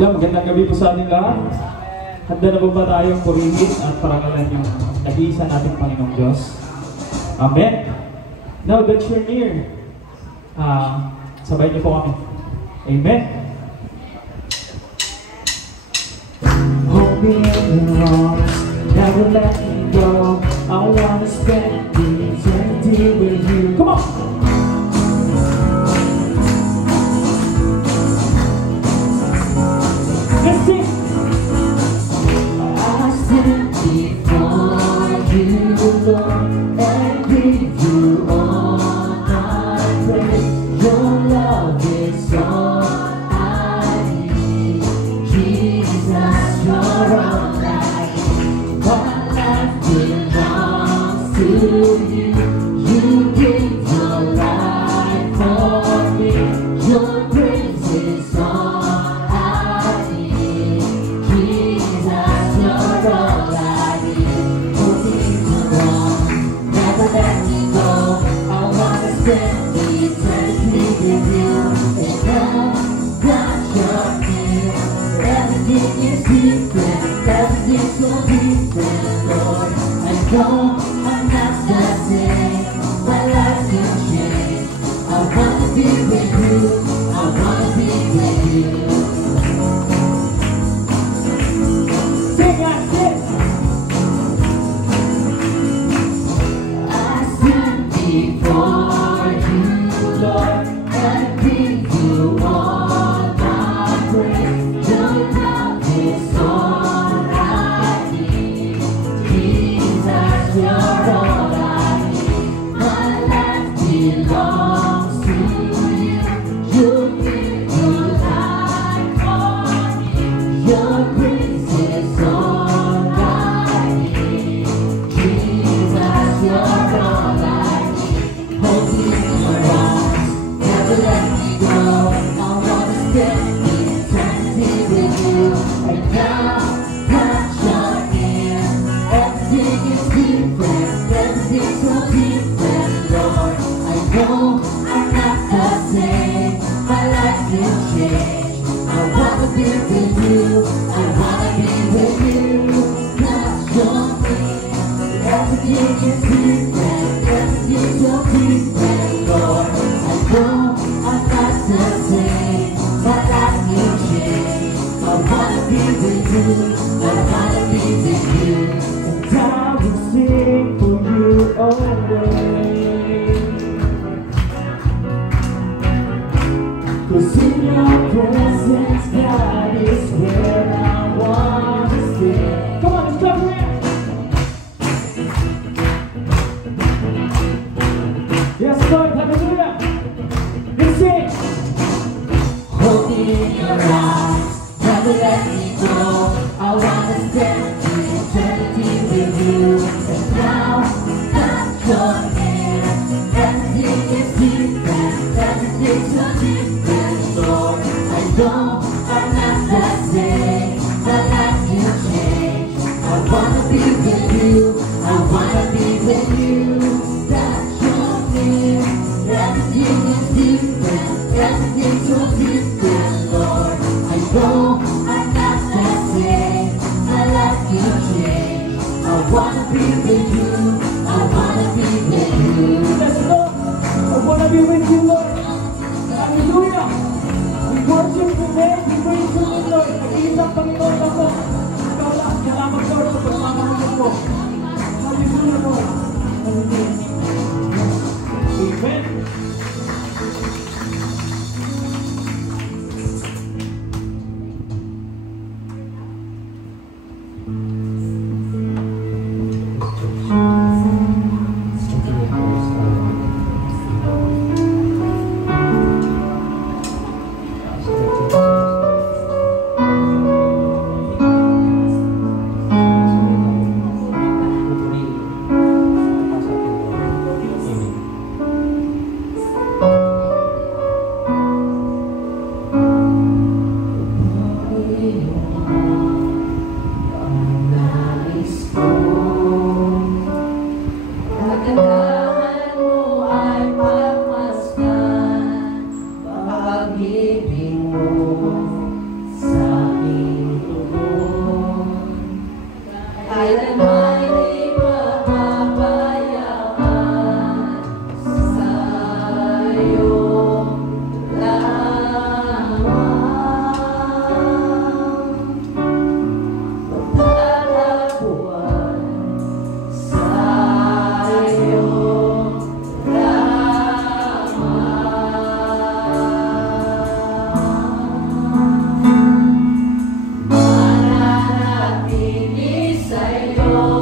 Yan, magandang gabi po sa ating lahat. Handa na po ba tayong purihin at parangalan yung nag-iisa nating Panginoong Diyos? Amen! Now that you're near, sabay niyo po kami. Amen! Hold me in your arms, never let me go. I wanna spend the eternity with you. Come on! Let's sing! I stand before you, Lord, and give you all my praise. Your love is all I need. Jesus, you're all I need. My life belongs to you. You gave your life for me. Your praise is all I'm not the same, my life can change. I wanna be with you, I wanna be with you. Sing out, sing! I stand before you, Lord, and give you all my praise. Your love is all I need. You're all I need. My life belongs to you. You give your life for me. Your grace is all I need. Jesus, you're all I need. Hold me in your arms, never let me go. I wanna spend eternity with you. And now, touch your hand, everything is different, everything's so different, Lord. I know I'm not the same, my life can change. I wanna be with you, I wanna be with you. Touch your hand, everything is different, everything's so different, Lord. I know I'm not the same, my life can change. I wanna be with you, I wanna be with you. And I will sing for you always. 'Cause in your presence, God, is where I wanna stay. Come on, let's go here. Yes, Lord, hallelujah. Let's sing. Hold me in your arms, never let me go. I wanna spend eternity with you. And now, touch your hand, everything is different, everything's so different, Lord. I know I'm not the same, my life can change. I wanna be with you, I wanna be with you. Touch your hand, everything is different, everything's so different, Lord. I know I'm not the same, my life can change. I wanna be with you, I wanna be with you. Let's go! I wanna be with you, Lord. Hallelujah! We worship you, Lord. We praise you, Lord. Nag-iisang Panginoon ako. Ikaw lang. Salamat, Lord, sa pagmamahal mo. Hallelujah, Lord. Hallelujah. Amen. Mananatili sa'yo.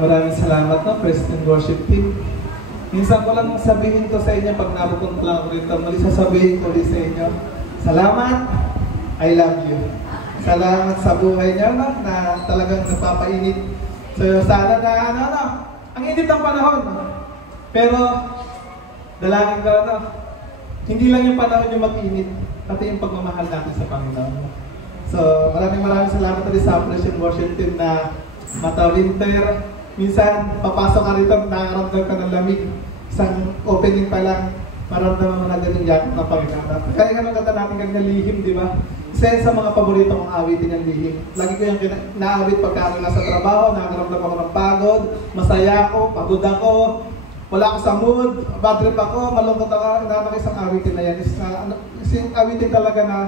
Maraming salamat no, Preston Worship Team. Minsan ko lang sabihin to sa inyo pag napupunta lang ako rito. Muli sasabihin ko ulit sa inyo. Salamat, I love you. Salamat sa buhay niyo no, na talagang napapainit. So sana na ang init ng panahon. Pero dalangin ko hindi lang yung panahon yung mag-init, pati yung pagmamahal natin sa Panginoon. So maraming salamat ulit sa Preston Worship Team na mata winter, minsan papasok ka rito, nakaramdam ka ng lamig. Isang opening pa lang, maramdaman mo na ganyung yakap ng Panginoon. Kaya nga kanta natin ganyan lihim, di ba? Isa sa mga paborito kong awitin yung lihim. Lagi ko yung naawit pagka nasa trabaho, nakakaramdam ako ng pagod, masaya ako, pagod ako, wala ako sa mood, bad trip ako, malungkot ako, isang awitin na yan. Isang awitin talaga na